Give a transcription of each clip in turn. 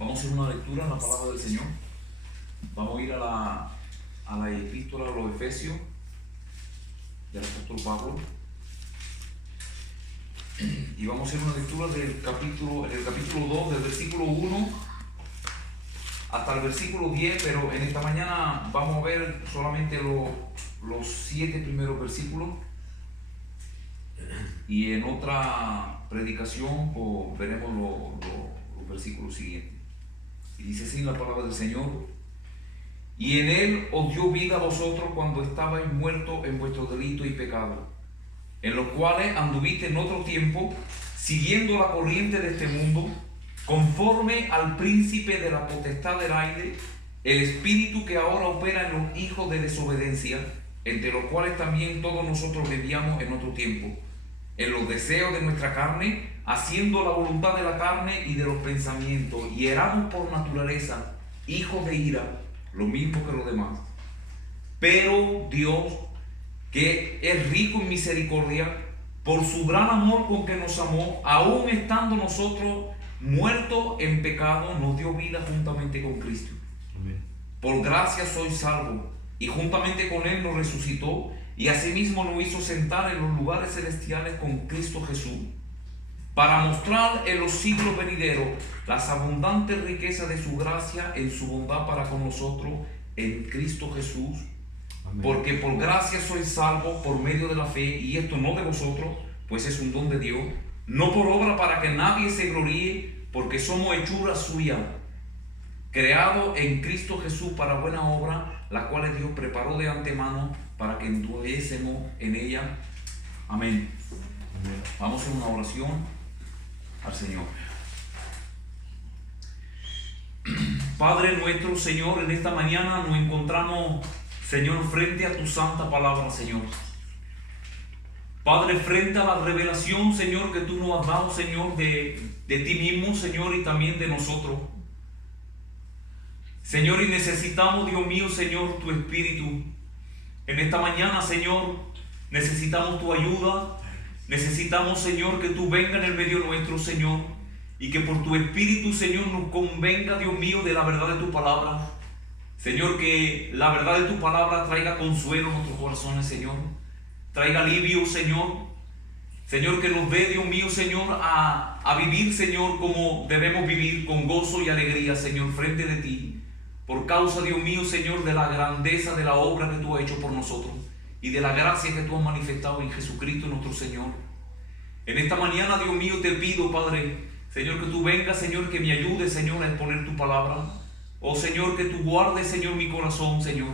Vamos a hacer una lectura en la palabra del Señor. Vamos a ir a la epístola a los Efesios del apóstol Pablo. Y vamos a hacer una lectura en el capítulo 2, del versículo 1 hasta el versículo 10, pero en esta mañana vamos a ver solamente los 7 primeros versículos. Y en otra predicación pues, veremos los versículos siguientes. Y dice así la palabra del Señor: y en él os dio vida a vosotros cuando estabais muertos en vuestros delitos y pecados, en los cuales anduviste en otro tiempo, siguiendo la corriente de este mundo, conforme al príncipe de la potestad del aire, el espíritu que ahora opera en los hijos de desobediencia, entre los cuales también todos nosotros vivíamos en otro tiempo, en los deseos de nuestra carne, haciendo la voluntad de la carne y de los pensamientos, y éramos por naturaleza hijos de ira, lo mismo que los demás. Pero Dios, que es rico en misericordia, por su gran amor con que nos amó, aun estando nosotros muertos en pecado, nos dio vida juntamente con Cristo. Amén. Por gracia sois salvos, y juntamente con Él nos resucitó, y asimismo nos hizo sentar en los lugares celestiales con Cristo Jesús, para mostrar en los siglos venideros las abundantes riquezas de su gracia en su bondad para con nosotros en Cristo Jesús. Amén. Porque por gracia sois salvos por medio de la fe, y esto no de vosotros, pues es un don de Dios, no por obra para que nadie se gloríe, porque somos hechura suya, creados en Cristo Jesús para buena obra, las cuales Dios preparó de antemano para que anduviésemos en ella. Amén. Amén. Vamos a hacer una oración al Señor. Padre nuestro, Señor, en esta mañana nos encontramos, Señor, frente a tu santa palabra, Señor. Padre, frente a la revelación, Señor, que tú nos has dado, Señor, de ti mismo, Señor, y también de nosotros. Señor, y necesitamos, Dios mío, Señor, tu Espíritu. En esta mañana, Señor, necesitamos tu ayuda. Necesitamos, Señor, que tú vengas en el medio nuestro, Señor, y que por tu Espíritu, Señor, nos convenga, Dios mío, de la verdad de tu palabra. Señor, que la verdad de tu palabra traiga consuelo a nuestros corazones, Señor. Traiga alivio, Señor. Señor, que nos dé, Dios mío, Señor, a vivir, Señor, como debemos vivir, con gozo y alegría, Señor, frente de ti. Por causa, Dios mío, Señor, de la grandeza de la obra que tú has hecho por nosotros y de la gracia que tú has manifestado en Jesucristo nuestro Señor. En esta mañana, Dios mío, te pido, Padre, Señor, que tú vengas, Señor, que me ayudes, Señor, a exponer tu palabra. Oh, Señor, que tú guardes, Señor, mi corazón, Señor,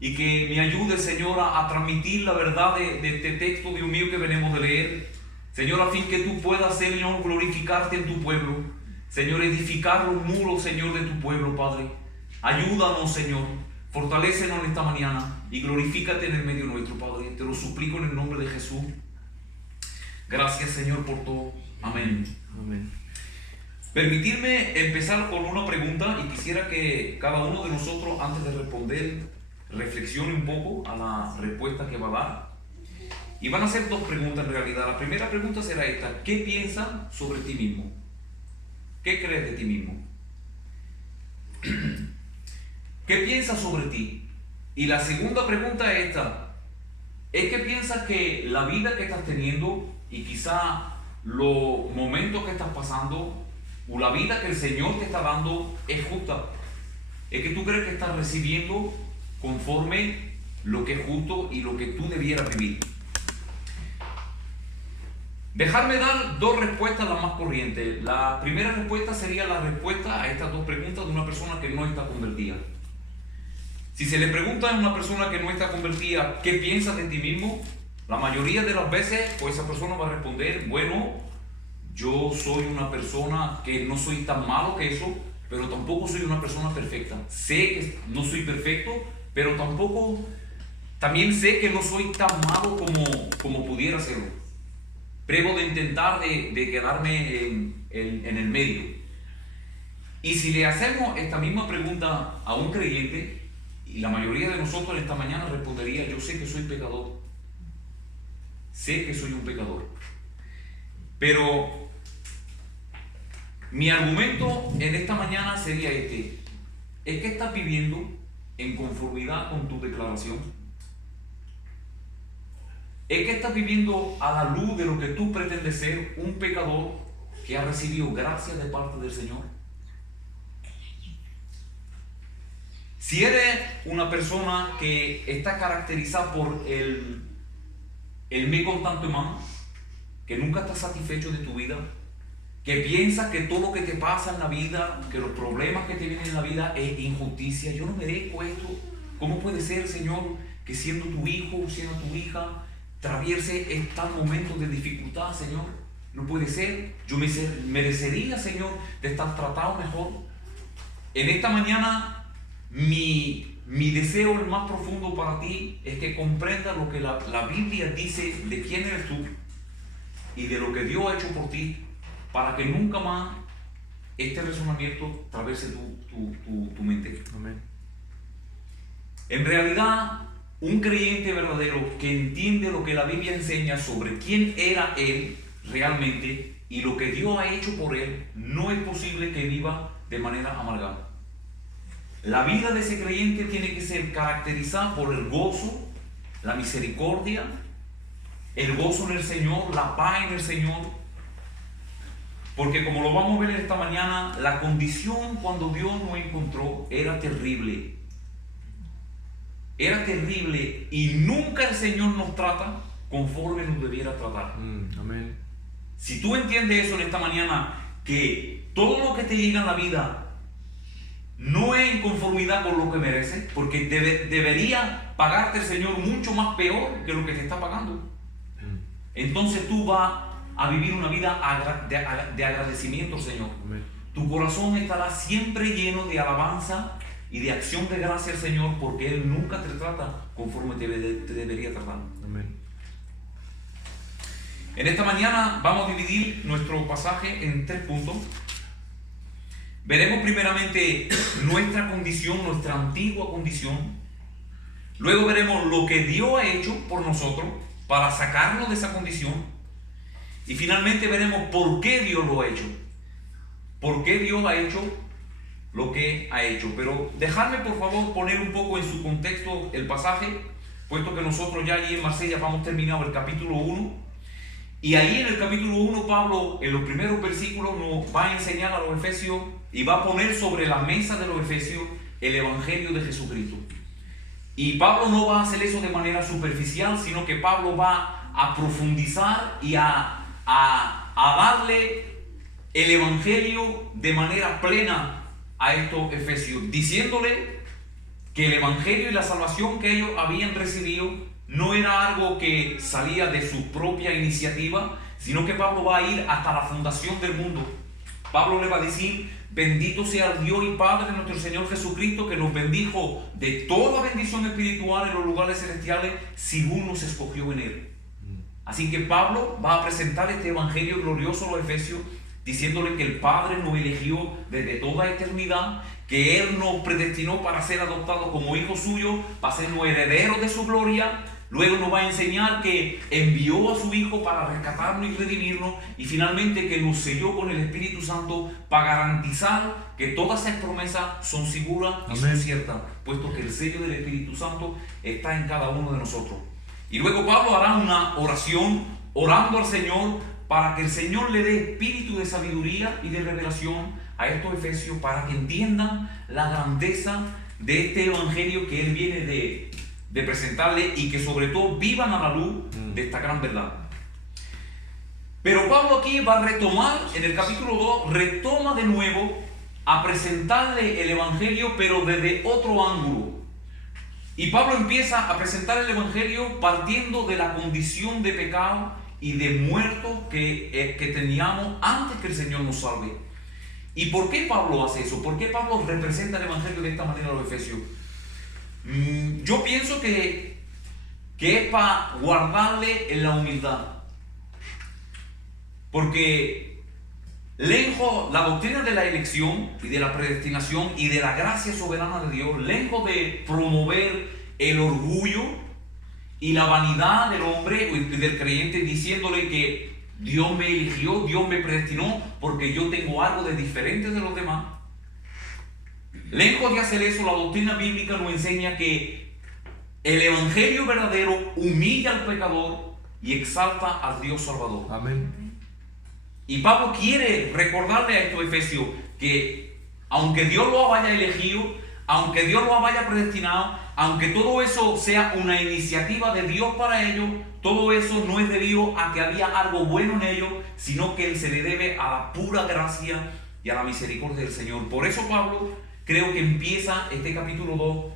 y que me ayudes, Señor, a transmitir la verdad de este texto, Dios mío, que venimos de leer. Señor, a fin que tú puedas, Señor, glorificarte en tu pueblo. Señor, edificar los muros, Señor, de tu pueblo, Padre. Ayúdanos, Señor. Fortalécenos en esta mañana y glorifícate en el medio nuestro, Padre. Te lo suplico en el nombre de Jesús. Gracias, Señor, por todo. Amén. Amén. Permitirme empezar con una pregunta, y quisiera que cada uno de nosotros, antes de responder, reflexione un poco a la respuesta que va a dar. Y van a ser dos preguntas en realidad. La primera pregunta será esta: ¿qué piensas sobre ti mismo? ¿Qué crees de ti mismo? ¿Qué piensas sobre ti? Y la segunda pregunta es esta: ¿es que piensas que la vida que estás teniendo y quizá los momentos que estás pasando o la vida que el Señor te está dando es justa? ¿Es que tú crees que estás recibiendo conforme lo que es justo y lo que tú debieras vivir? Dejarme dar dos respuestas las más corrientes. La primera respuesta sería la respuesta a estas dos preguntas de una persona que no está convertida. Si se le pregunta a una persona que no está convertida ¿qué piensas de ti mismo?, la mayoría de las veces pues esa persona va a responder: bueno, yo soy una persona que no soy tan malo que eso, pero tampoco soy una persona perfecta. Sé que no soy perfecto, pero también sé que no soy tan malo como pudiera serlo. Pruebo de intentar de quedarme en el medio. Y si le hacemos esta misma pregunta a un creyente, y la mayoría de nosotros esta mañana respondería: yo sé que soy pecador. Sé que soy un pecador. Pero Mi argumento en esta mañana sería este: ¿es que estás viviendo en conformidad con tu declaración? ¿Es que estás viviendo a la luz de lo que tú pretendes ser, un pecador que ha recibido gracia de parte del Señor? Si eres una persona que está caracterizada por el mécontentement, que nunca estás satisfecho de tu vida, que piensas que todo lo que te pasa en la vida, que los problemas que te vienen en la vida es injusticia, yo no merezco esto, ¿cómo puede ser, Señor, que siendo tu hijo, siendo tu hija, atraviese estos momentos de dificultad, Señor? No puede ser, yo merecería, Señor, de estar tratado mejor. En esta mañana, mi deseo, el más profundo para ti, es que comprendas lo que la Biblia dice de quién eres tú y de lo que Dios ha hecho por ti, para que nunca más este razonamiento atraviese tu mente. Amén. En realidad, un creyente verdadero que entiende lo que la Biblia enseña sobre quién era él realmente y lo que Dios ha hecho por él, no es posible que viva de manera amargada. La vida de ese creyente tiene que ser caracterizada por el gozo, la misericordia, el gozo en el Señor, la paz en el Señor. Porque como lo vamos a ver esta mañana, la condición cuando Dios nos encontró era terrible. Era terrible y nunca el Señor nos trata conforme nos debiera tratar. Amén. Si tú entiendes eso en esta mañana, que todo lo que te llega en la vida no es en conformidad con lo que mereces, porque debería pagarte el Señor mucho más peor que lo que te está pagando. Entonces tú vas a vivir una vida de agradecimiento al Señor. Amén. Tu corazón estará siempre lleno de alabanza y de acción de gracia al Señor, porque Él nunca te trata conforme te debería tratar. Amén. En esta mañana vamos a dividir nuestro pasaje en 3 puntos. Veremos primeramente nuestra condición, nuestra antigua condición. Luego veremos lo que Dios ha hecho por nosotros para sacarnos de esa condición. Y finalmente veremos por qué Dios lo ha hecho. ¿Por qué Dios ha hecho lo que ha hecho? Pero dejadme por favor poner un poco en su contexto el pasaje, puesto que nosotros ya allí en Marsella vamos terminado el capítulo 1. Y ahí en el capítulo 1 Pablo en los primeros versículos nos va a enseñar a los efesios y va a poner sobre la mesa de los efesios el Evangelio de Jesucristo. Y Pablo no va a hacer eso de manera superficial, sino que Pablo va a profundizar y a darle el Evangelio de manera plena a estos efesios, diciéndole que el Evangelio y la salvación que ellos habían recibido no era algo que salía de su propia iniciativa, sino que Pablo va a ir hasta la fundación del mundo. Pablo le va a decir: bendito sea el Dios y Padre de nuestro Señor Jesucristo, que nos bendijo de toda bendición espiritual en los lugares celestiales según nos escogió en Él. Así que Pablo va a presentar este evangelio glorioso a los efesios, diciéndole que el Padre nos eligió desde toda eternidad, que Él nos predestinó para ser adoptados como hijos suyos, para ser los herederos de su gloria. Luego nos va a enseñar que envió a su Hijo para rescatarnos y redimirnos, y finalmente que nos selló con el Espíritu Santo para garantizar que todas esas promesas son seguras y son ciertas, puesto que el sello del Espíritu Santo está en cada uno de nosotros. Y luego Pablo hará una oración orando al Señor para que el Señor le dé espíritu de sabiduría y de revelación a estos efesios, para que entiendan la grandeza de este evangelio que Él viene de presentarle, y que sobre todo vivan a la luz de esta gran verdad. Pero Pablo aquí va a retomar, en el capítulo 2, retoma de nuevo a presentarle el evangelio, pero desde otro ángulo. Y Pablo empieza a presentar el evangelio partiendo de la condición de pecado y de muerto que teníamos antes que el Señor nos salve. ¿Y por qué Pablo hace eso? ¿Por qué Pablo representa el evangelio de esta manera a los efesios? Yo pienso que es para guardarle en la humildad, porque lejos la doctrina de la elección y de la predestinación y de la gracia soberana de Dios, lejos de promover el orgullo y la vanidad del hombre y del creyente, diciéndole que Dios me eligió, Dios me predestinó porque yo tengo algo de diferente de los demás. Lejos de hacer eso, la doctrina bíblica nos enseña que el evangelio verdadero humilla al pecador y exalta al Dios Salvador. Amén. Y Pablo quiere recordarle a estos efesios que aunque Dios lo haya elegido, aunque Dios lo haya predestinado, aunque todo eso sea una iniciativa de Dios para ellos, todo eso no es debido a que había algo bueno en ellos, sino que se le debe a la pura gracia y a la misericordia del Señor. Por eso Pablo creo que empieza este capítulo 2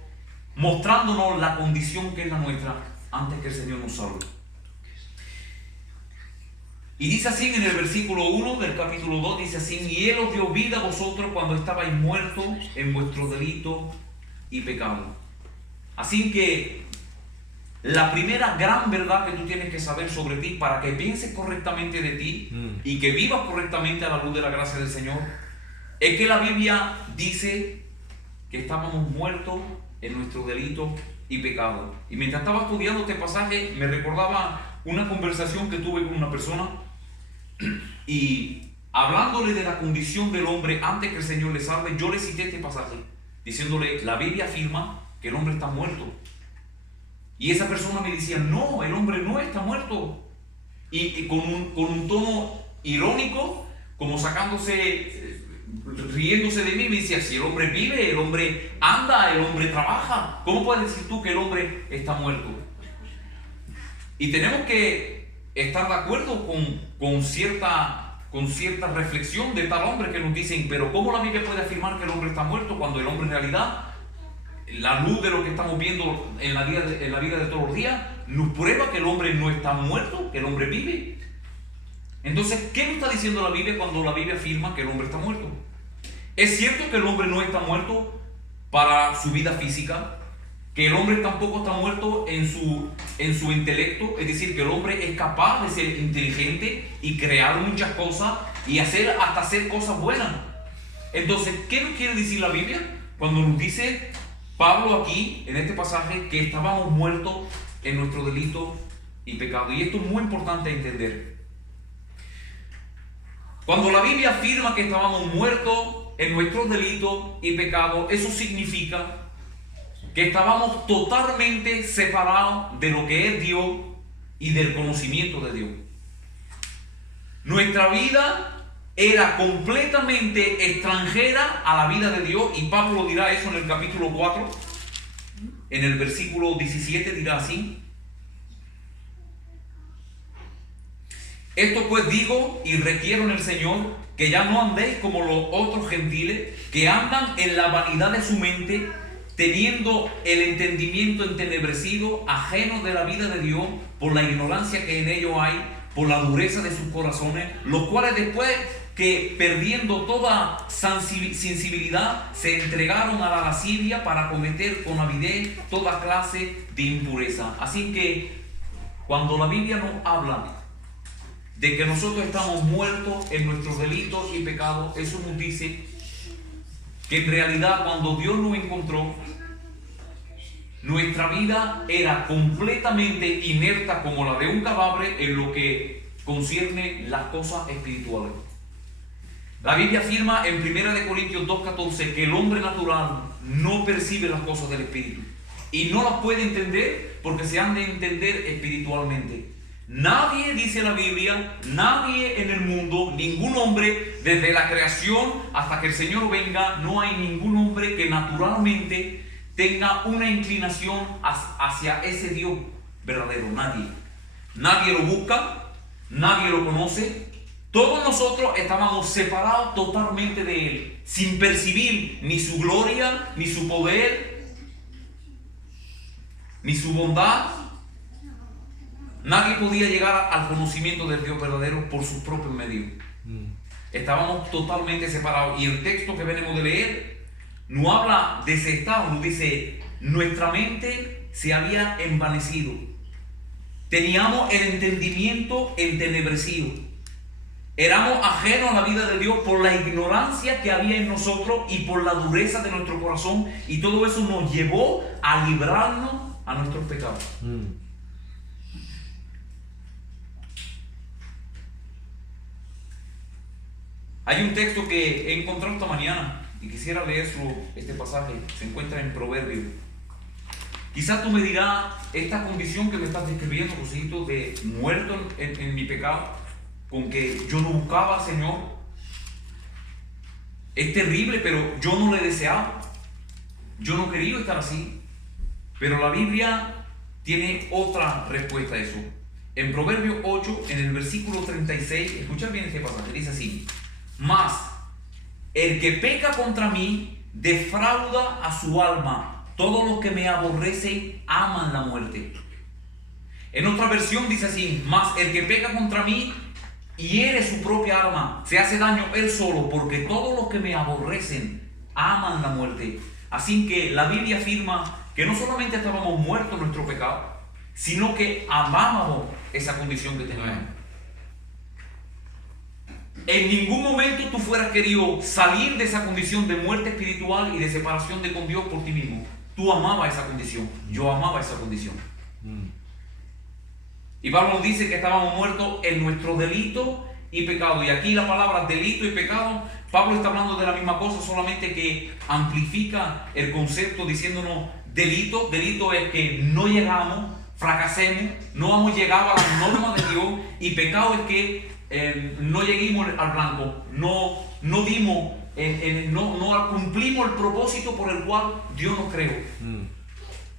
mostrándonos la condición que es la nuestra antes que el Señor nos salve. Y dice así en el versículo 1 del capítulo 2, dice así: y Él os dio vida a vosotros cuando estabais muertos en vuestros delitos y pecados. Así que la primera gran verdad que tú tienes que saber sobre ti para que pienses correctamente de ti y que vivas correctamente a la luz de la gracia del Señor, es que la Biblia dice que estábamos muertos en nuestros delitos y pecados. Y mientras estaba estudiando este pasaje me recordaba una conversación que tuve con una persona y hablándole de la condición del hombre antes que el Señor le salve, yo le cité este pasaje diciéndole: la Biblia afirma que el hombre está muerto. Y esa persona me decía: no, el hombre no está muerto. Y con un tono irónico, como sacándose, riéndose de mí, me decía: si el hombre vive, el hombre anda, el hombre trabaja, ¿cómo puedes decir tú que el hombre está muerto? Y tenemos que estar de acuerdo con cierta reflexión de tal hombre que nos dicen: pero ¿cómo la Biblia puede afirmar que el hombre está muerto cuando el hombre en realidad, la luz de lo que estamos viendo en la vida de todos los días, nos prueba que el hombre no está muerto, que el hombre vive? Entonces, ¿qué nos está diciendo la Biblia cuando la Biblia afirma que el hombre está muerto? Es cierto que el hombre no está muerto para su vida física, que el hombre tampoco está muerto en su intelecto, es decir, que el hombre es capaz de ser inteligente y crear muchas cosas y hasta hacer cosas buenas. Entonces, ¿qué nos quiere decir la Biblia cuando nos dice Pablo aquí, en este pasaje, que estábamos muertos en nuestro delito y pecado? Y esto es muy importante entender. Cuando la Biblia afirma que estábamos muertos en nuestros delitos y pecados, eso significa que estábamos totalmente separados de lo que es Dios y del conocimiento de Dios. Nuestra vida era completamente extranjera a la vida de Dios, y Pablo dirá eso en el capítulo 4, en el versículo 17 dirá así: esto pues digo y requiero en el Señor, que ya no andéis como los otros gentiles, que andan en la vanidad de su mente, teniendo el entendimiento entenebrecido, ajenos de la vida de Dios, por la ignorancia que en ellos hay, por la dureza de sus corazones, los cuales después que perdiendo toda sensibilidad, se entregaron a la lascivia para cometer con avidez toda clase de impureza. Así que cuando la Biblia nos habla de que nosotros estamos muertos en nuestros delitos y pecados, eso nos dice que en realidad cuando Dios nos encontró, nuestra vida era completamente inerta como la de un cadáver en lo que concierne las cosas espirituales. La Biblia afirma en 1 Corintios 2:14 que el hombre natural no percibe las cosas del Espíritu y no las puede entender porque se han de entender espiritualmente. Nadie, dice la Biblia, nadie en el mundo, ningún hombre, desde la creación hasta que el Señor venga, no hay ningún hombre que naturalmente tenga una inclinación hacia ese Dios verdadero. Nadie lo busca, nadie lo conoce. Todos nosotros estábamos separados totalmente de Él, sin percibir ni su gloria, ni su poder, ni su bondad. Nadie podía llegar al conocimiento del Dios verdadero por sus propios medios. Estábamos totalmente separados. Y el texto que venimos de leer no habla de ese estado, nos dice: nuestra mente se había envanecido. Teníamos el entendimiento entenebrecido. Éramos ajenos a la vida de Dios por la ignorancia que había en nosotros y por la dureza de nuestro corazón. Y todo eso nos llevó a librarnos a nuestros pecados. Hay un texto que he encontrado esta mañana y quisiera leerlo, este pasaje, se encuentra en Proverbios. Quizás tú me dirás, esta condición que me estás describiendo, Josito, de muerto en mi pecado, con que yo no buscaba al Señor, es terrible, pero yo no le deseaba. Yo no quería estar así. Pero la Biblia tiene otra respuesta a eso. En Proverbios 8, en el versículo 36, escucha bien este pasaje, dice así: mas el que peca contra mí defrauda a su alma. Todos los que me aborrecen aman la muerte. En otra versión dice así: mas el que peca contra mí hiere su propia alma, se hace daño él solo, porque todos los que me aborrecen aman la muerte. Así que la Biblia afirma que no solamente estábamos muertos en nuestro pecado, sino que amábamos esa condición que teníamos. En ningún momento tú fueras querido salir de esa condición de muerte espiritual y de separación de con Dios por ti mismo. Tú amabas esa condición, yo amaba esa condición. Y Pablo nos dice que estábamos muertos en nuestro delito y pecado. Y aquí la palabra delito y pecado, Pablo está hablando de la misma cosa, solamente que amplifica el concepto diciéndonos delito. Delito es que no llegamos, fracasemos, no hemos llegado a las normas de Dios. Y pecado es que no lleguemos al blanco, no dimos, no cumplimos el propósito por el cual Dios nos creó.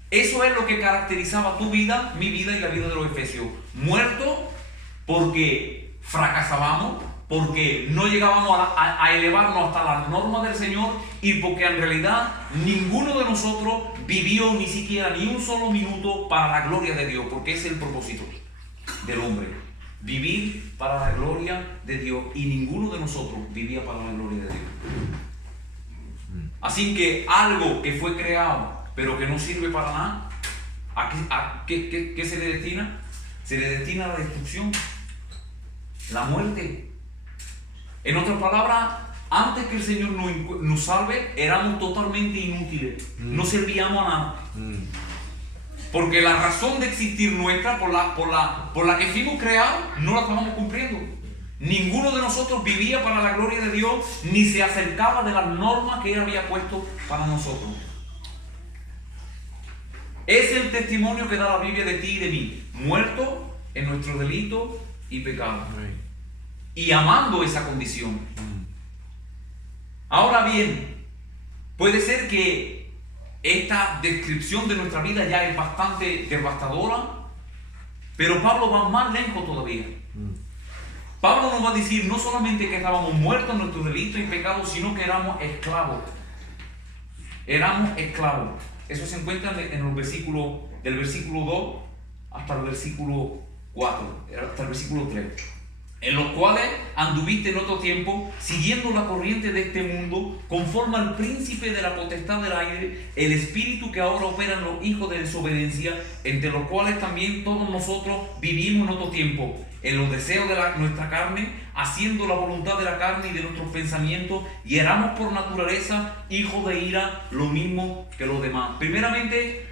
Eso es lo que caracterizaba tu vida, mi vida y la vida de los efesios. Muertos porque fracasábamos, porque no llegábamos a elevarnos hasta las normas del Señor, y porque en realidad ninguno de nosotros vivió ni siquiera ni un solo minuto para la gloria de Dios, porque ese es el propósito del hombre, vivir para la gloria de Dios, y ninguno de nosotros vivía para la gloria de Dios. Así que algo que fue creado pero que no sirve para nada, ¿a qué se le destina? Se le destina a la destrucción, la muerte. En otras palabras, antes que el Señor nos salve, éramos totalmente inútiles, no servíamos a nada. Porque la razón de existir nuestra, por la que fuimos creados, no la estábamos cumpliendo. Ninguno de nosotros vivía para la gloria de Dios, ni se acercaba de las normas que Él había puesto para nosotros. Es el testimonio que da la Biblia de ti y de mí, muertos en nuestro delito y pecado, y amando esa condición. Ahora bien, puede ser que esta descripción de nuestra vida ya es bastante devastadora, pero Pablo va más lejos todavía. Pablo nos va a decir no solamente que estábamos muertos en nuestro delito y pecado, sino que éramos esclavos. Éramos esclavos. Eso se encuentra en los versículos, del versículo 2 hasta el versículo 4, hasta el versículo 3. En los cuales anduviste en otro tiempo, siguiendo la corriente de este mundo, conforme al príncipe de la potestad del aire, el espíritu que ahora opera en los hijos de desobediencia, entre los cuales también todos nosotros vivimos en otro tiempo, en los deseos de nuestra carne, haciendo la voluntad de la carne y de nuestros pensamientos, y éramos por naturaleza hijos de ira, lo mismo que los demás. Primeramente,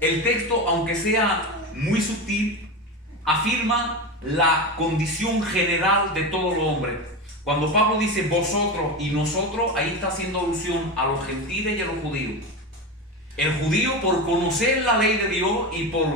el texto, aunque sea muy sutil, afirma la condición general de todos los hombres. Cuando Pablo dice vosotros y nosotros, ahí está haciendo alusión a los gentiles y a los judíos. El judío, por conocer la ley de Dios y por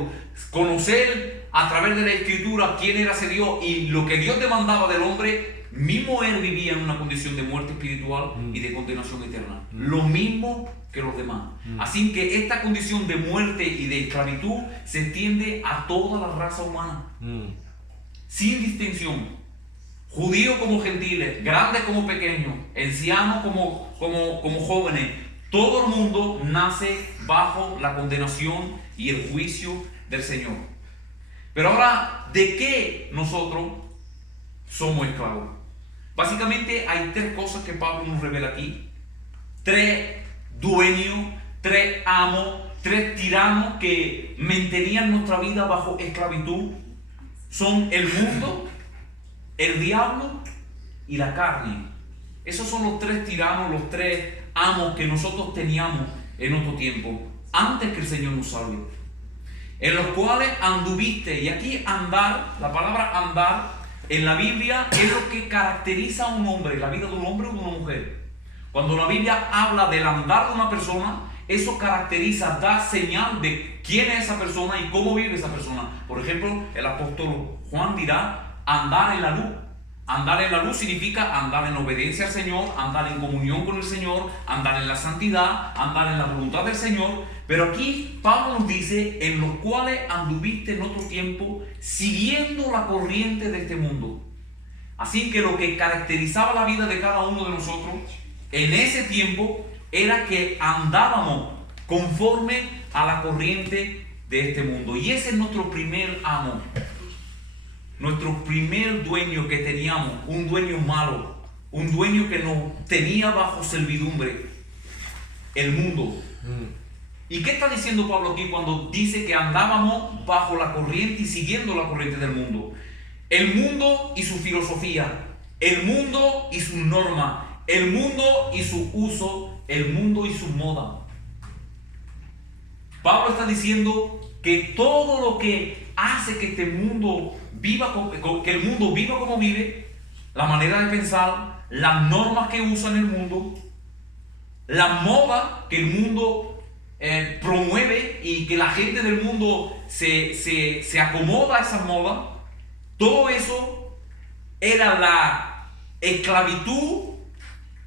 conocer a través de la Escritura quién era ese Dios y lo que Dios demandaba del hombre, mismo él vivía en una condición de muerte espiritual y de condenación eterna. Lo mismo que los demás. Así que esta condición de muerte y de esclavitud se extiende a toda la raza humana. Sin distinción. Judíos como gentiles, grandes como pequeños, ancianos como jóvenes. Todo el mundo nace bajo la condenación y el juicio del Señor. Pero ahora, ¿de qué nosotros somos esclavos? Básicamente hay tres cosas que Pablo nos revela aquí. Tres dueños, tres amos, tres tiranos que mantenían nuestra vida bajo esclavitud. Son el mundo, el diablo y la carne. Esos son los tres tiranos, los tres amos que nosotros teníamos en otro tiempo, antes que el Señor nos salve. En los cuales anduviste, y aquí andar, la palabra andar en la Biblia es lo que caracteriza a un hombre, la vida de un hombre o de una mujer. Cuando la Biblia habla del andar de una persona, eso caracteriza, da señal de quién es esa persona y cómo vive esa persona. Por ejemplo, el apóstol Juan dirá andar en la luz. Andar en la luz significa andar en obediencia al Señor, andar en comunión con el Señor, andar en la santidad, andar en la voluntad del Señor. Pero aquí Pablo nos dice, en los cuales anduviste en otro tiempo, siguiendo la corriente de este mundo. Así que lo que caracterizaba la vida de cada uno de nosotros en ese tiempo era que andábamos conforme a la corriente de este mundo. Y ese es nuestro primer amo. Nuestro primer dueño que teníamos, un dueño malo, un dueño que nos tenía bajo servidumbre, el mundo. ¿Y qué está diciendo Pablo aquí cuando dice que andábamos bajo la corriente y siguiendo la corriente del mundo? El mundo y su filosofía, el mundo y sus normas, el mundo y su uso, el mundo y su moda. Pablo está diciendo que todo lo que hace que este mundo viva, que el mundo viva como vive, la manera de pensar, las normas que usa en el mundo, la moda que el mundo promueve y que la gente del mundo se acomoda a esas modas, todo eso era la esclavitud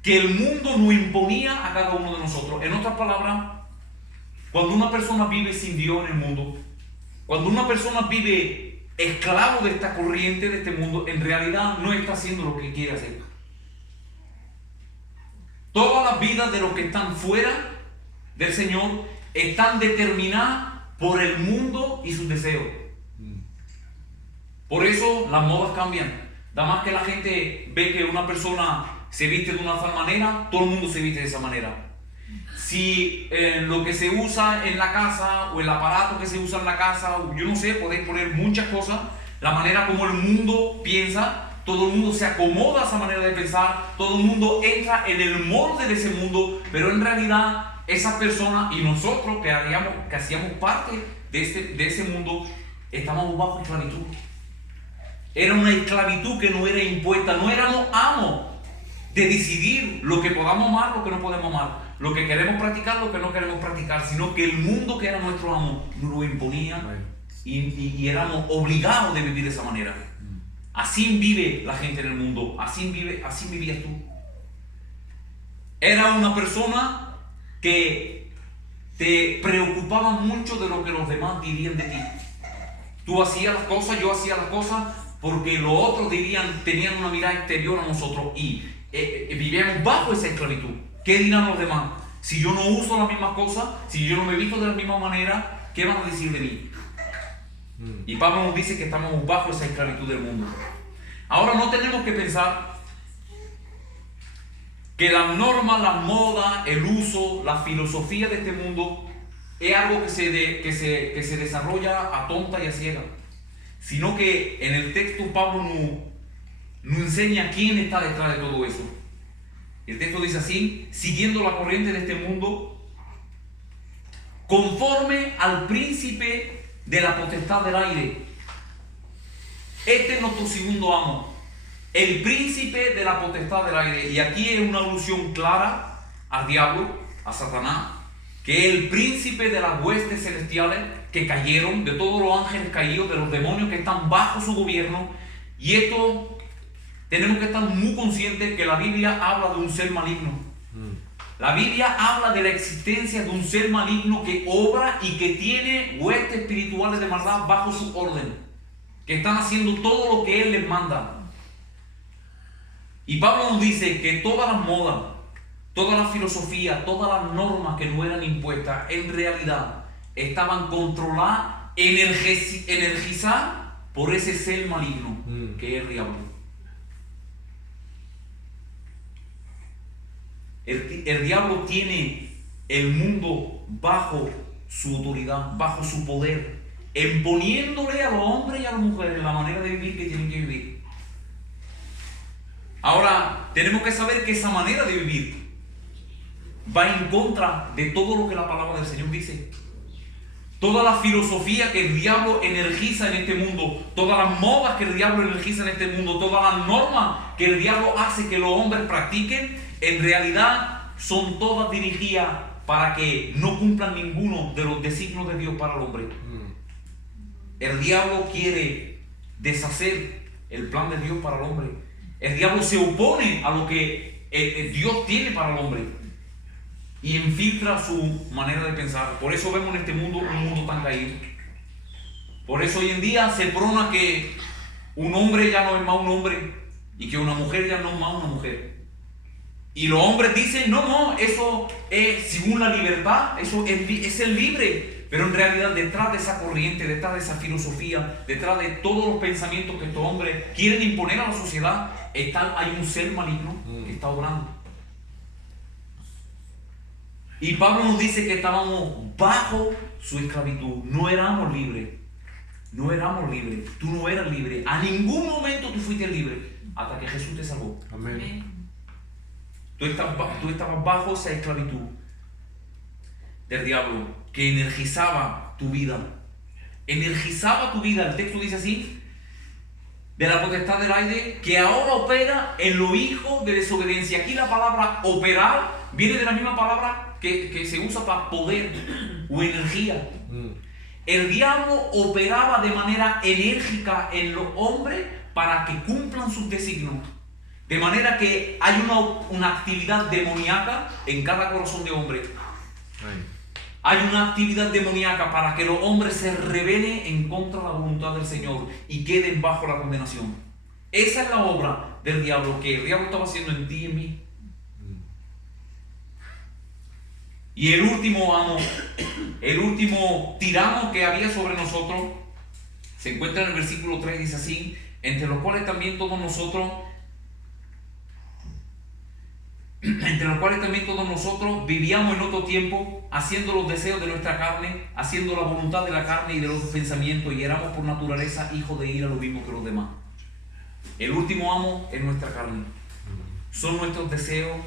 que el mundo nos imponía a cada uno de nosotros. En otras palabras, cuando una persona vive sin Dios en el mundo, cuando una persona vive esclavo de esta corriente, de este mundo, en realidad no está haciendo lo que quiere hacer. Todas las vidas de los que están fuera del Señor están determinadas por el mundo y sus deseos. Por eso las modas cambian. Nada más que la gente ve que una persona se viste de una tal manera, todo el mundo se viste de esa manera. Si lo que se usa en la casa o el aparato que se usa en la casa, yo no sé, podéis poner muchas cosas, la manera como el mundo piensa, todo el mundo se acomoda a esa manera de pensar, todo el mundo entra en el molde de ese mundo, pero en realidad esas personas y nosotros que hacíamos parte de ese mundo, estábamos bajo esclavitud. Era una esclavitud que no era impuesta, no éramos amos de decidir lo que podamos amar, lo que no podemos amar, lo que queremos practicar, lo que no queremos practicar, sino que el mundo que era nuestro amo nos lo imponía y éramos obligados de vivir de esa manera. Así vive la gente en el mundo, así vivías tú. Era una persona que te preocupaba mucho de lo que los demás dirían de ti. Tú hacías las cosas, yo hacía las cosas porque los otros tenían una mirada exterior a nosotros y vivíamos bajo esa esclavitud. ¿Qué dirán los demás? Si yo no uso las mismas cosas, si yo no me visto de la misma manera, ¿qué van a decir de mí? Y Pablo nos dice que estamos bajo esa esclavitud del mundo. Ahora no tenemos que pensar que las normas, las modas, el uso, la filosofía de este mundo es algo que se desarrolla a tonta y a ciega, sino que en el texto Pablo nos enseña quién está detrás de todo eso. El texto dice así: siguiendo la corriente de este mundo, conforme al príncipe de la potestad del aire. Este es nuestro segundo amo, el príncipe de la potestad del aire. Y aquí es una alusión clara al diablo, a Satanás, que es el príncipe de las huestes celestiales que cayeron, de todos los ángeles caídos, de los demonios que están bajo su gobierno. Y esto tenemos que estar muy conscientes que la Biblia habla de un ser maligno. La Biblia habla de la existencia de un ser maligno que obra y que tiene huestes espirituales de maldad bajo su orden, que están haciendo todo lo que Él les manda. Y Pablo nos dice que todas las modas, toda la filosofía, todas las normas que no eran impuestas, en realidad estaban controladas, energizadas por ese ser maligno que es el diablo. El diablo tiene el mundo bajo su autoridad, bajo su poder, imponiéndole a los hombres y a las mujeres la manera de vivir que tienen que vivir. Ahora, tenemos que saber que esa manera de vivir va en contra de todo lo que la palabra del Señor dice. toda la filosofía que el diablo energiza en este mundo, todas las modas que el diablo energiza en este mundo, todas las normas que el diablo hace que los hombres practiquen, en realidad son todas dirigidas para que no cumplan ninguno de los designios de Dios para el hombre. El diablo quiere deshacer el plan de Dios para el hombre. El diablo se opone a lo que Dios tiene para el hombre y infiltra su manera de pensar. Por eso vemos en este mundo un mundo tan caído. Por eso hoy en día se prona que un hombre ya no es más un hombre y que una mujer ya no es más una mujer. Y los hombres dicen, no, eso es según la libertad, eso es el libre. Pero en realidad detrás de esa corriente, detrás de esa filosofía, detrás de todos los pensamientos que estos hombres quieren imponer a la sociedad, hay un ser maligno que está obrando. Y Pablo nos dice que estábamos bajo su esclavitud, no éramos libres. No éramos libres, tú no eras libre. A ningún momento tú fuiste libre hasta que Jesús te salvó. Amén. Tú estabas bajo esa esclavitud del diablo que energizaba tu vida. Energizaba tu vida. El texto dice así: de la potestad del aire que ahora opera en los hijos de desobediencia. Aquí la palabra operar viene de la misma palabra que se usa para poder o energía. El diablo operaba de manera enérgica en los hombres para que cumplan sus designios. De manera que hay una actividad demoníaca en cada corazón de hombre. Hay una actividad demoníaca para que los hombres se rebelen en contra de la voluntad del Señor y queden bajo la condenación. Esa es la obra del diablo, que el diablo estaba haciendo en ti y en mí. Y el último tirano que había sobre nosotros se encuentra en el versículo 3, dice así: entre los cuales también todos nosotros vivíamos en otro tiempo, haciendo los deseos de nuestra carne, haciendo la voluntad de la carne y de los pensamientos, y éramos por naturaleza hijos de ira, lo mismo que los demás. El último amo es nuestra carne, son nuestros deseos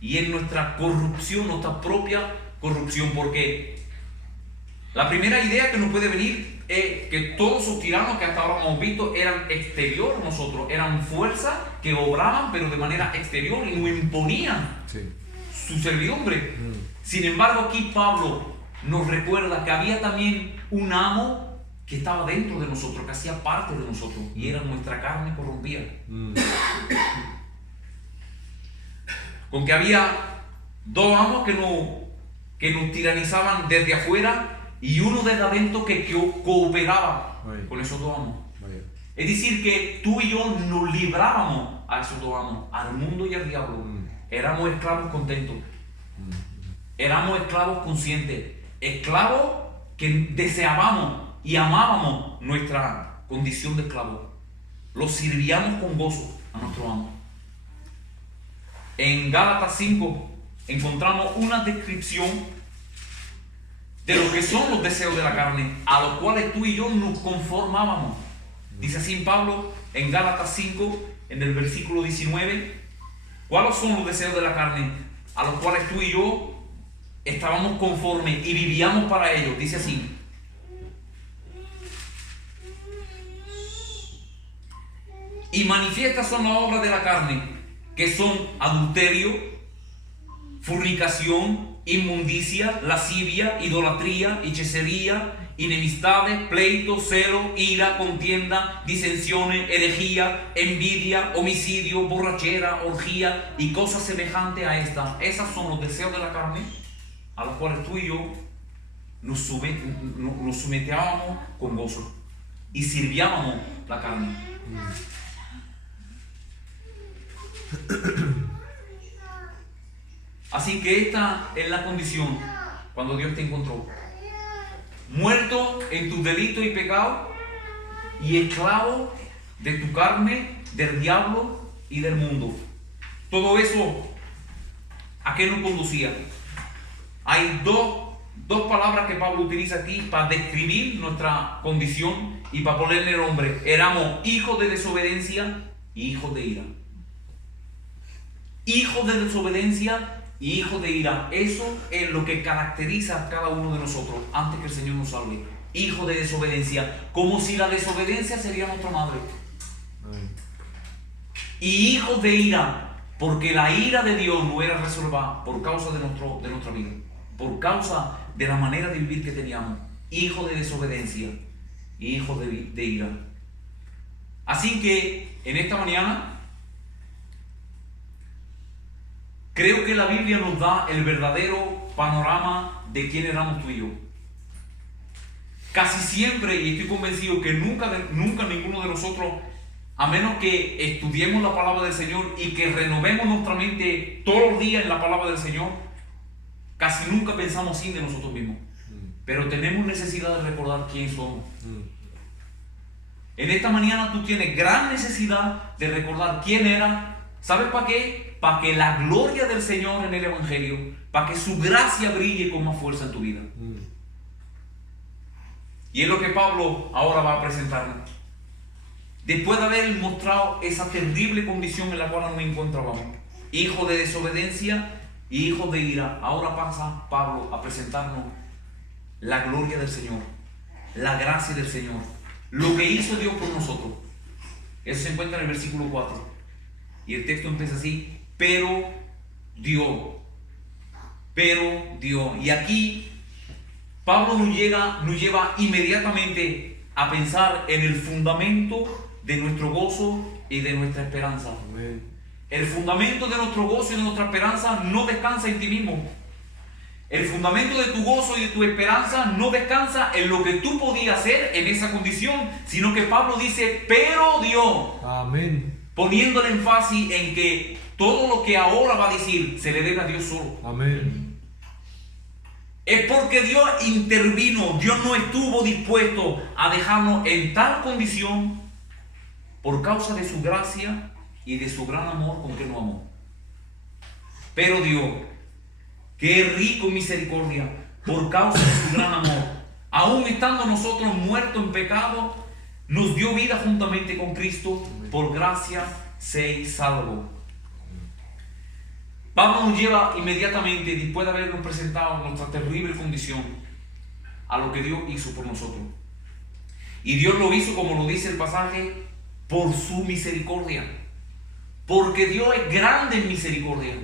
y es nuestra corrupción, nuestra propia corrupción, porque la primera idea que nos puede venir es que todos esos tiranos que hasta ahora hemos visto eran exterior a nosotros, eran fuerzas que obraban pero de manera exterior y nos imponían su servidumbre. Sin embargo, aquí Pablo nos recuerda que había también un amo que estaba dentro de nosotros, que hacía parte de nosotros, y era nuestra carne corrompida. Con que había dos amos que nos tiranizaban desde afuera y uno desde adentro que cooperaba con esos dos amos. Es decir, que tú y yo nos librábamos a esos dos amos, al mundo y al diablo. Éramos esclavos contentos. Éramos esclavos conscientes. Esclavos que deseábamos y amábamos nuestra condición de esclavo. Los servíamos con gozo a nuestro amo. En Gálatas 5 encontramos una descripción de lo que son los deseos de la carne, a los cuales tú y yo nos conformábamos. Dice así Pablo en Gálatas 5, en el versículo 19, ¿cuáles son los deseos de la carne? A los cuales tú y yo estábamos conformes y vivíamos para ellos. Dice así: y manifiestas son las obras de la carne, que son adulterio, fornicación, inmundicia, lascivia, idolatría, hechicería, enemistades, pleitos, celo, ira, contienda, disensiones, herejía, envidia, homicidio, borrachera, orgía y cosas semejantes a estas. Esas son los deseos de la carne a los cuales tú y yo nos sometíamos con gozo y sirviábamos la carne. Así que esta es la condición cuando Dios te encontró, muerto en tus delitos y pecados y esclavo de tu carne, del diablo y del mundo. Todo eso, ¿a qué nos conducía? Hay dos palabras que Pablo utiliza aquí para describir nuestra condición y para ponerle el nombre. Éramos hijos de desobediencia y hijos de ira. Hijos de desobediencia y hijos de ira. Eso es lo que caracteriza a cada uno de nosotros antes que el Señor nos salve. Hijo de desobediencia, como si la desobediencia sería nuestra madre. Y hijos de ira, porque la ira de Dios no era reservada por causa de nuestra vida, por causa de la manera de vivir que teníamos. Hijo de desobediencia y hijo de ira. Así que en esta mañana creo que la Biblia nos da el verdadero panorama de quién éramos tú y yo. Casi siempre, y estoy convencido que nunca ninguno de nosotros, a menos que estudiemos la palabra del Señor y que renovemos nuestra mente todos los días en la palabra del Señor, casi nunca pensamos así de nosotros mismos. Pero tenemos necesidad de recordar quién somos. En esta mañana tú tienes gran necesidad de recordar quién era. ¿Sabes para qué? Para que la gloria del Señor en el Evangelio, para que su gracia brille con más fuerza en tu vida. Y es lo que Pablo ahora va a presentarnos. Después de haber mostrado esa terrible condición en la cual nos encontrábamos, hijo de desobediencia y hijo de ira, ahora pasa Pablo a presentarnos la gloria del Señor, la gracia del Señor, lo que hizo Dios por nosotros. Eso se encuentra en el versículo 4. Y el texto empieza así: pero Dios. Y aquí Pablo nos lleva inmediatamente a pensar en el fundamento de nuestro gozo y de nuestra esperanza. Amén. El fundamento de nuestro gozo y de nuestra esperanza no descansa en ti mismo. El fundamento de tu gozo y de tu esperanza no descansa en lo que tú podías hacer en esa condición, sino que Pablo dice, pero Dios. Amén. Poniendo el énfasis en que todo lo que ahora va a decir se le debe a Dios solo. Amén. Es porque Dios intervino, Dios no estuvo dispuesto a dejarnos en tal condición por causa de su gracia y de su gran amor con que nos amó. Pero Dios, que es rico en misericordia, por causa de su gran amor, aún estando nosotros muertos en pecado, nos dio vida juntamente con Cristo. Por gracia seis salvos. Pablo nos lleva inmediatamente, después de habernos presentado nuestra terrible condición, a lo que Dios hizo por nosotros. Y Dios lo hizo, como lo dice el pasaje, por su misericordia. Porque Dios es grande en misericordia.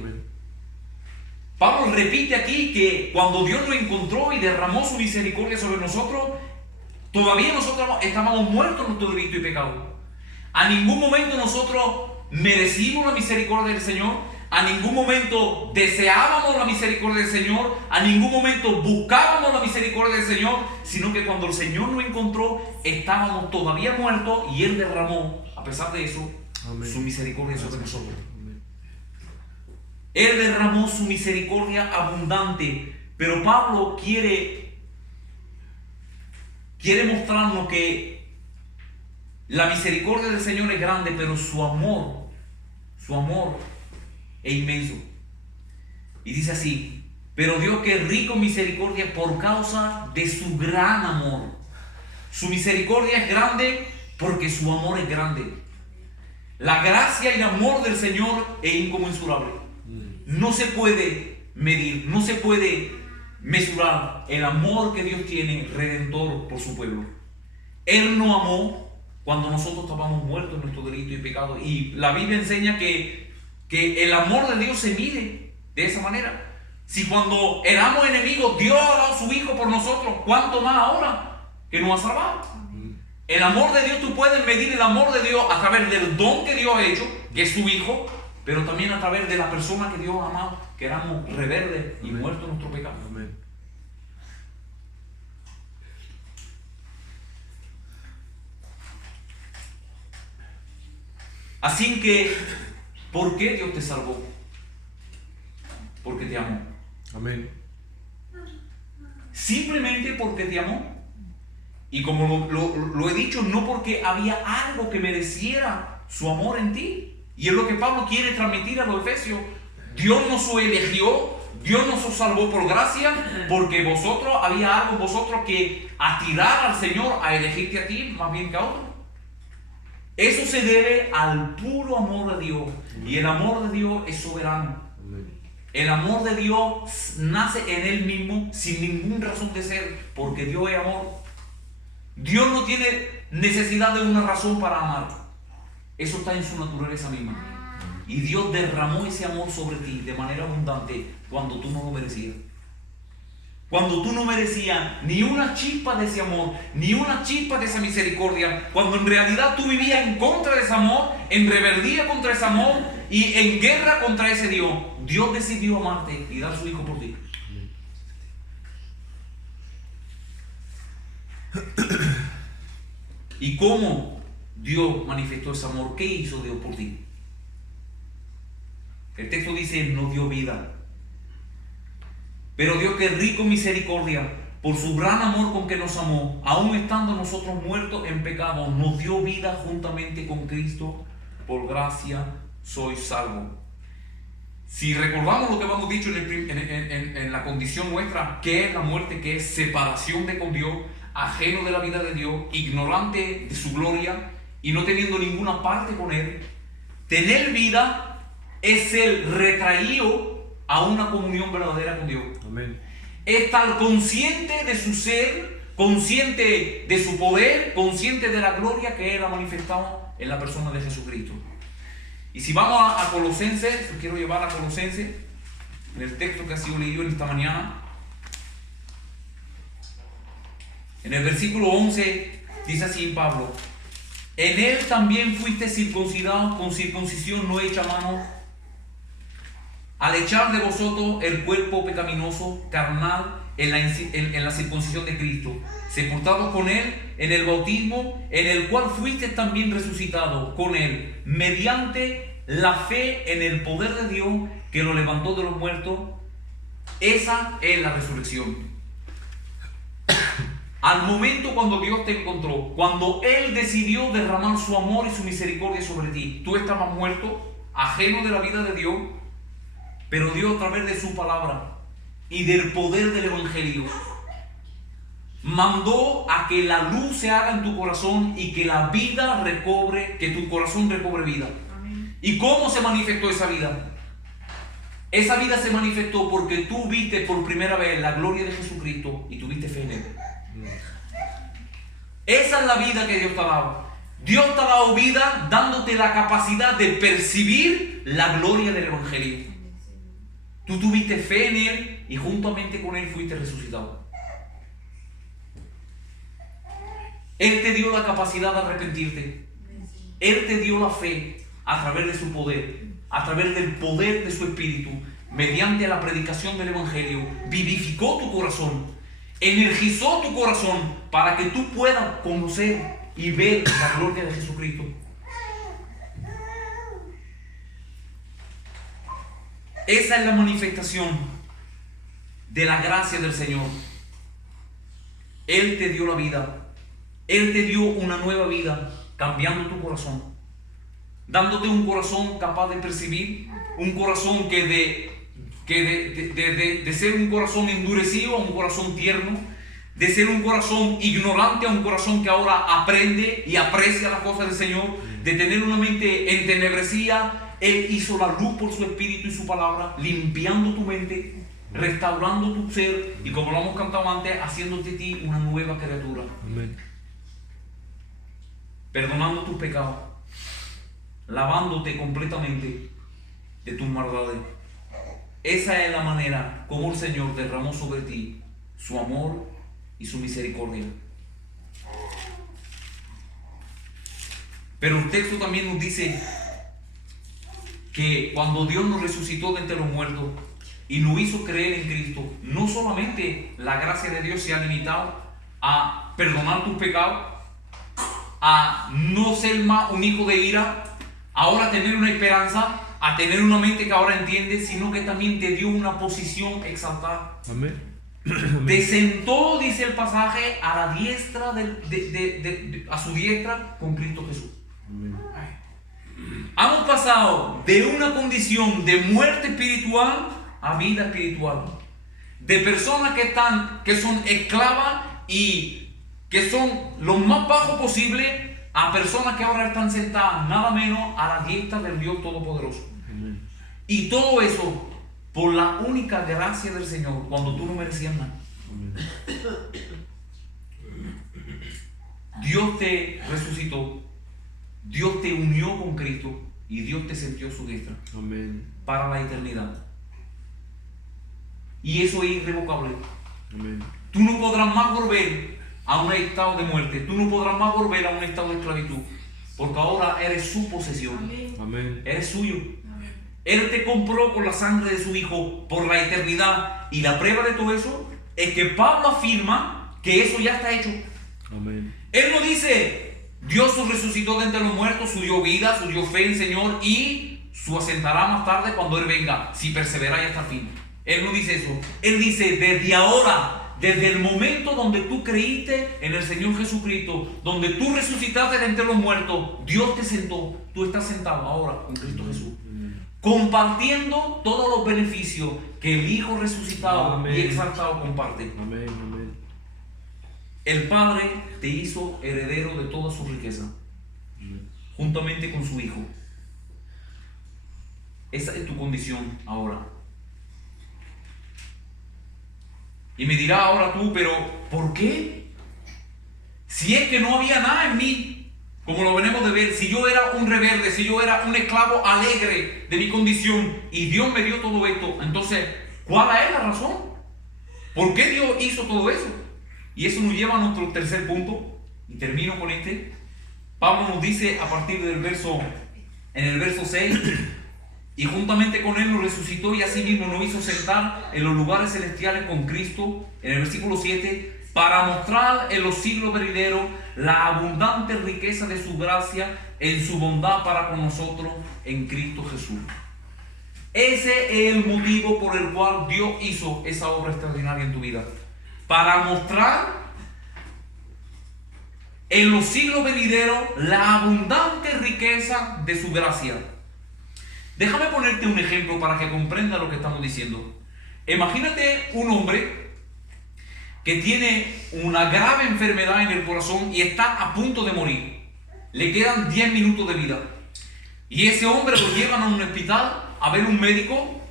Pablo repite aquí que cuando Dios nos encontró y derramó su misericordia sobre nosotros, todavía nosotros estábamos muertos en nuestro delito y pecado. A ningún momento nosotros merecimos la misericordia del Señor. A ningún momento deseábamos la misericordia del Señor, a ningún momento buscábamos la misericordia del Señor, sino que cuando el Señor nos encontró, estábamos todavía muertos y Él derramó, a pesar de eso, Amén, su misericordia sobre nosotros. Amén. Él derramó su misericordia abundante, pero Pablo quiere mostrarnos que la misericordia del Señor es grande, pero su amor es inmenso. Y dice así: pero Dios, que es rico en misericordia por causa de su gran amor. Su misericordia es grande porque su amor es grande. La gracia y el amor del Señor es inconmensurable. No se puede medir, no se puede mesurar el amor que Dios tiene redentor por su pueblo. Él nos amó cuando nosotros estábamos muertos en nuestro delito y pecado. Y la Biblia enseña que el amor de Dios se mide de esa manera. Si cuando éramos enemigos Dios ha dado su Hijo por nosotros, ¿cuánto más ahora que nos ha salvado? El amor de Dios, tú puedes medir el amor de Dios a través del don que Dios ha hecho, que es su Hijo, pero también a través de la persona que Dios ha amado, que éramos rebeldes y muertos en nuestro pecado. Amén. Así que, ¿por qué Dios te salvó? Porque te amó. Amén. Simplemente porque te amó. Y como lo he dicho, no porque había algo que mereciera su amor en ti. Y es lo que Pablo quiere transmitir a los efesios. Dios nos eligió, Dios nos salvó por gracia, porque había algo en vosotros que atirar al Señor a elegirte a ti más bien que a otro. Eso se debe al puro amor de Dios. Y el amor de Dios es soberano. El amor de Dios nace en Él mismo sin ninguna razón de ser, porque Dios es amor. Dios no tiene necesidad de una razón para amar. Eso está en su naturaleza misma. Y Dios derramó ese amor sobre ti de manera abundante cuando tú no lo merecías. Cuando tú no merecías ni una chispa de ese amor, ni una chispa de esa misericordia, cuando en realidad tú vivías en contra de ese amor, en rebeldía contra ese amor y en guerra contra ese Dios, Dios decidió amarte y dar su Hijo por ti. ¿Y cómo Dios manifestó ese amor? ¿Qué hizo Dios por ti? El texto dice, nos dio vida. Pero Dios, que es rico en misericordia, por su gran amor con que nos amó, aun estando nosotros muertos en pecado, nos dio vida juntamente con Cristo. Por gracia sois salvos. Si recordamos lo que hemos dicho en la condición nuestra, que es la muerte, que es separación de con Dios, ajeno de la vida de Dios, ignorante de su gloria y no teniendo ninguna parte con Él, tener vida es ser retraído a una comunión verdadera con Dios. Amén. Estar consciente de su ser, consciente de su poder, consciente de la gloria que Él ha manifestado en la persona de Jesucristo. Y si vamos a Colosenses, quiero llevar a Colosenses, en el texto que ha sido leído en esta mañana, en el versículo 11 dice así Pablo: en Él también fuiste circuncidados con circuncisión no hecha a mano, al echar de vosotros el cuerpo pecaminoso carnal en la circuncisión de Cristo, sepultados con Él en el bautismo, en el cual fuiste también resucitados con Él, mediante la fe en el poder de Dios que lo levantó de los muertos. Esa es la resurrección. Al momento cuando Dios te encontró, cuando Él decidió derramar su amor y su misericordia sobre ti, tú estabas muerto, ajeno de la vida de Dios, pero Dios, a través de su palabra y del poder del Evangelio, mandó a que la luz se haga en tu corazón y que la vida recobre, que tu corazón recobre vida. Amén. ¿Y cómo se manifestó esa vida? Esa vida se manifestó porque tú viste por primera vez la gloria de Jesucristo y tuviste fe en Él. Esa es la vida que Dios te ha dado. Dios te ha dado vida dándote la capacidad de percibir la gloria del Evangelio. Tú tuviste fe en Él y juntamente con Él fuiste resucitado. Él te dio la capacidad de arrepentirte. Él te dio la fe a través de su poder, a través del poder de su Espíritu, mediante la predicación del Evangelio. Vivificó tu corazón, energizó tu corazón para que tú puedas conocer y ver la gloria de Jesucristo. Esa es la manifestación de la gracia del Señor. Él te dio la vida. Él te dio una nueva vida, cambiando tu corazón, dándote un corazón capaz de percibir, un corazón de ser un corazón endurecido a un corazón tierno, de ser un corazón ignorante a un corazón que ahora aprende y aprecia las cosas del Señor, de tener una mente entenebrecida. Él hizo la luz por su Espíritu y su palabra, limpiando tu mente, restaurando tu ser y, como lo hemos cantado antes, haciéndote de ti una nueva criatura. Amén. Perdonando tus pecados, lavándote completamente de tus maldades. Esa es la manera como el Señor derramó sobre ti su amor y su misericordia. Pero el texto también nos dice que cuando Dios nos resucitó de entre los muertos y nos hizo creer en Cristo, no solamente la gracia de Dios se ha limitado a perdonar tus pecados, a no ser más un hijo de ira, ahora tener una esperanza, a tener una mente que ahora entiende, sino que también te dio una posición exaltada. Amén. Te sentó, dice el pasaje, a la diestra a su diestra con Cristo Jesús. Amén. Hemos pasado de una condición de muerte espiritual a vida espiritual, de personas que son esclavas y que son lo más bajo posible, a personas que ahora están sentadas nada menos a la diestra del Dios Todopoderoso. Amén. Y todo eso por la única gracia del Señor, cuando tú no merecías nada. Dios te resucitó, Dios te unió con Cristo y Dios te sentó a su diestra. Amén. Para la eternidad. Y eso es irrevocable. Amén. Tú no podrás más volver a un estado de muerte. Tú no podrás más volver a un estado de esclavitud. Porque ahora eres su posesión. Amén. Eres suyo. Él te compró con la sangre de su Hijo por la eternidad. Y la prueba de todo eso es que Pablo afirma que eso ya está hecho. Amén. Él no dice, Dios resucitó de entre los muertos, su dio vida, su dio fe en el Señor y su asentará más tarde cuando Él venga, si perseveráis hasta el fin. Él no dice eso. Él dice, desde ahora, desde el momento donde tú creíste en el Señor Jesucristo, donde tú resucitaste de entre los muertos, Dios te sentó. Tú estás sentado ahora con Cristo Jesús, compartiendo todos los beneficios que el Hijo resucitado Amén. y exaltado comparte. Amén. Amén. El Padre te hizo heredero de toda su riqueza, juntamente con su Hijo. Esa es tu condición ahora. Y me dirá ahora tú, pero ¿por qué? Si es que no había nada en mí, como lo venimos de ver, si yo era un rebelde, si yo era un esclavo alegre de mi condición y Dios me dio todo esto, entonces, ¿cuál es la razón? ¿Por qué Dios hizo todo eso? Y eso nos lleva a nuestro tercer punto, y termino con este. Pablo nos dice a partir del verso, en el verso 6, y juntamente con Él nos resucitó y asimismo nos hizo sentar en los lugares celestiales con Cristo, en el versículo 7, para mostrar en los siglos venideros la abundante riqueza de su gracia en su bondad para con nosotros en Cristo Jesús. Ese es el motivo por el cual Dios hizo esa obra extraordinaria en tu vida. Para mostrar en los siglos venideros la abundante riqueza de su gracia. Déjame ponerte un ejemplo para que comprendas lo que estamos diciendo. Imagínate un hombre que tiene una grave enfermedad en el corazón y está a punto de morir. Le quedan 10 minutos de vida. Y ese hombre lo llevan a un hospital a ver un médico.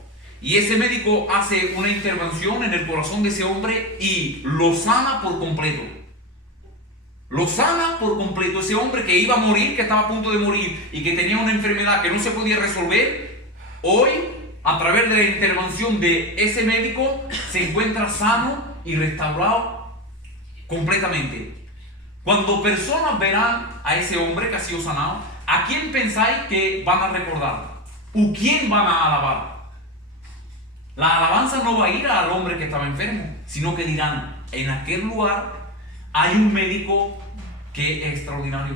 Y ese médico hace una intervención en el corazón de ese hombre y lo sana por completo. Lo sana por completo. Ese hombre que iba a morir, que estaba a punto de morir y que tenía una enfermedad que no se podía resolver, hoy, a través de la intervención de ese médico, se encuentra sano y restaurado completamente. Cuando personas verán a ese hombre que ha sido sanado, ¿a quién pensáis que van a recordar? ¿O quién van a alabar? La alabanza no va a ir al hombre que estaba enfermo, sino que dirán, en aquel lugar hay un médico que es extraordinario.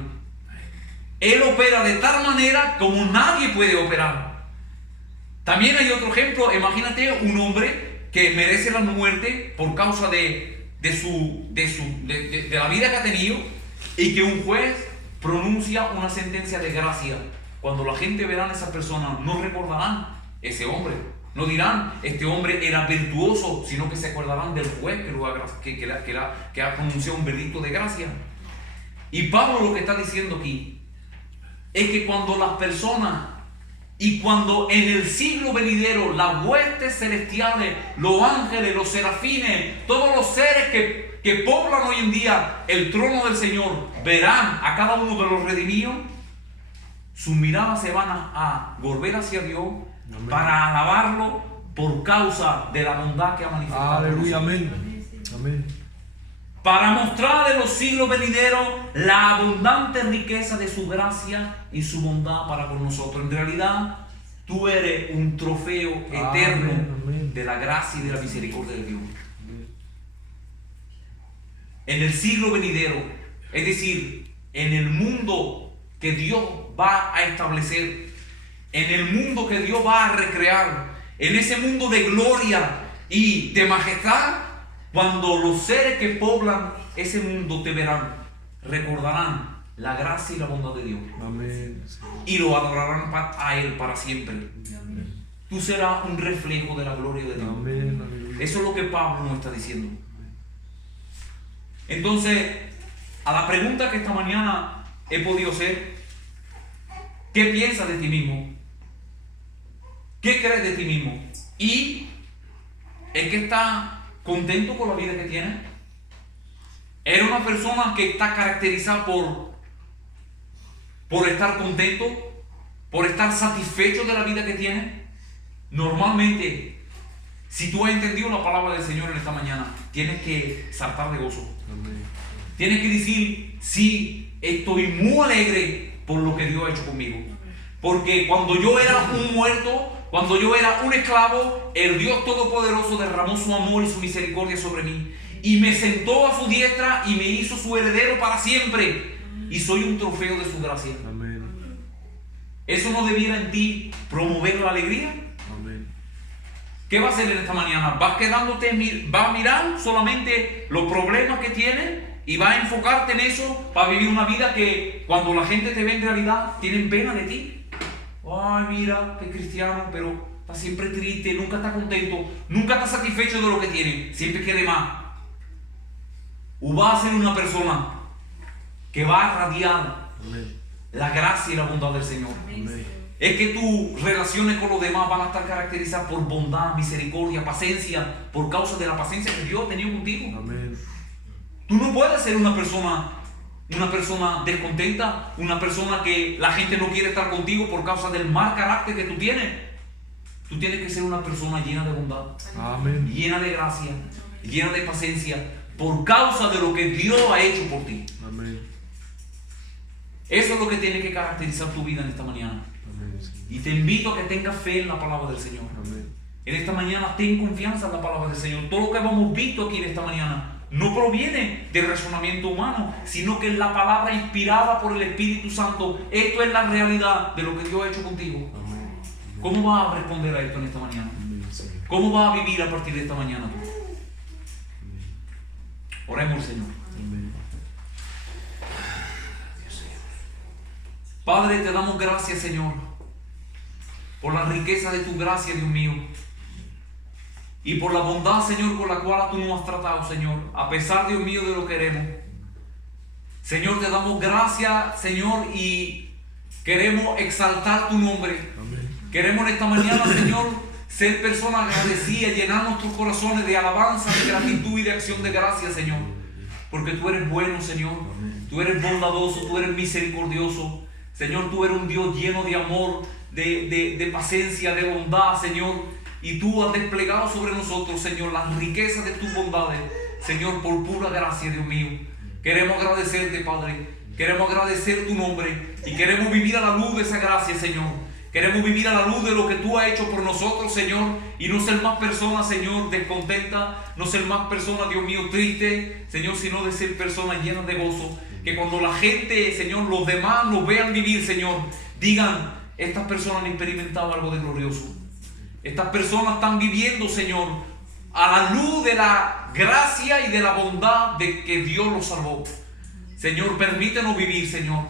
Él opera de tal manera como nadie puede operar. También hay otro ejemplo. Imagínate un hombre que merece la muerte por causa de la vida que ha tenido y que un juez pronuncia una sentencia de gracia. Cuando la gente verá a esa persona, no recordarán ese hombre. No dirán, este hombre era virtuoso, sino que se acordarán del juez que ha pronunciado un veredicto de gracia. Y Pablo lo que está diciendo aquí es que cuando las personas y cuando en el siglo venidero las huestes celestiales, los ángeles, los serafines, todos los seres que poblan hoy en día el trono del Señor, verán a cada uno de los redimidos, sus miradas se van a volver hacia Dios. Amén. Para alabarlo por causa de la bondad que ha manifestado. Aleluya, amén. Amén. Para mostrar en los siglos venideros la abundante riqueza de su gracia y su bondad para con nosotros. En realidad, tú eres un trofeo eterno, amén, de la gracia y de la misericordia de Dios. Amén. En el siglo venidero, es decir, en el mundo que Dios va a establecer, en el mundo que Dios va a recrear, en ese mundo de gloria y de majestad, cuando los seres que poblan ese mundo te verán, recordarán la gracia y la bondad de Dios. Amén. Y lo adorarán a Él para siempre. Amén. Tú serás un reflejo de la gloria de Dios. Amén. Eso es lo que Pablo nos está diciendo. Entonces, a la pregunta que esta mañana he podido hacer, ¿qué piensas de ti mismo? ¿Qué crees de ti mismo? y es que está contento con la vida que tiene. Eres una persona que está caracterizada por estar contento, por estar satisfecho de la vida que tiene. Normalmente, si tú has entendido la palabra del Señor en esta mañana, tienes que saltar de gozo. Amén. Tienes que decir, sí, estoy muy alegre por lo que Dios ha hecho conmigo. Porque cuando yo era un muerto, cuando yo era un esclavo, el Dios Todopoderoso derramó su amor y su misericordia sobre mí. Y me sentó a su diestra y me hizo su heredero para siempre. Y soy un trofeo de su gracia. Amén. ¿Eso no debiera en ti promover la alegría? Amén. ¿Qué va a hacer en esta mañana? ¿Vas a mirar solamente los problemas que tienes y vas a enfocarte en eso para vivir una vida que cuando la gente te ve en realidad tienen pena de ti? Ay, mira, qué cristiano, pero está siempre triste, nunca está contento, nunca está satisfecho de lo que tiene, siempre quiere más. O vas a ser una persona que va a irradiar Amén. la gracia y la bondad del Señor. Amén. Es que tus relaciones con los demás van a estar caracterizadas por bondad, misericordia, paciencia, por causa de la paciencia que Dios ha tenido contigo. Amén. Tú no puedes ser una persona descontenta, una persona que la gente no quiere estar contigo por causa del mal carácter que tú tienes. Tú tienes que ser una persona llena de bondad, Amén. llena de gracia, llena de paciencia, por causa de lo que Dios ha hecho por ti. Amén. Eso es lo que tiene que caracterizar tu vida en esta mañana. Amén, Señor. Y te invito a que tengas fe en la palabra del Señor. Amén. En esta mañana ten confianza en la palabra del Señor. Todo lo que hemos visto aquí en esta mañana no proviene de razonamiento humano, sino que es la palabra inspirada por el Espíritu Santo. Esto es la realidad de lo que Dios ha hecho contigo. Amén. ¿Cómo vas a responder a esto en esta mañana? Amén, Señor. ¿Cómo vas a vivir a partir de esta mañana tú? Oremos, Señor. Amén. Padre, te damos gracias, Señor, por la riqueza de tu gracia, Dios mío, y por la bondad, Señor, con la cual tú nos has tratado, Señor, a pesar, Dios mío, de lo que queremos. Señor, te damos gracias, Señor, y queremos exaltar tu nombre. Amén. Queremos en esta mañana, Señor, ser personas agradecidas, llenar nuestros corazones de alabanza, de gratitud y de acción de gracias, Señor, porque tú eres bueno, Señor, tú eres bondadoso, tú eres misericordioso. Señor, tú eres un Dios lleno de amor, de paciencia, de bondad, Señor. Y tú has desplegado sobre nosotros, Señor, las riquezas de tus bondades, Señor, por pura gracia, Dios mío. Queremos agradecerte, Padre. Queremos agradecer tu nombre y queremos vivir a la luz de esa gracia, Señor. Queremos vivir a la luz de lo que tú has hecho por nosotros, Señor, y no ser más personas, Señor, descontentas, no ser más personas, Dios mío, tristes, Señor, sino de ser personas llenas de gozo. Que cuando la gente, Señor, los demás nos vean vivir, Señor, digan, estas personas han experimentado algo de glorioso. Estas personas están viviendo, Señor, a la luz de la gracia y de la bondad de que Dios los salvó. Señor, permítenos vivir, Señor,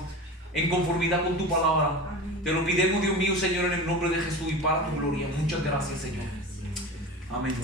en conformidad con tu palabra. Te lo pidemos, Dios mío, Señor, en el nombre de Jesús y para tu gloria. Muchas gracias, Señor. Amén.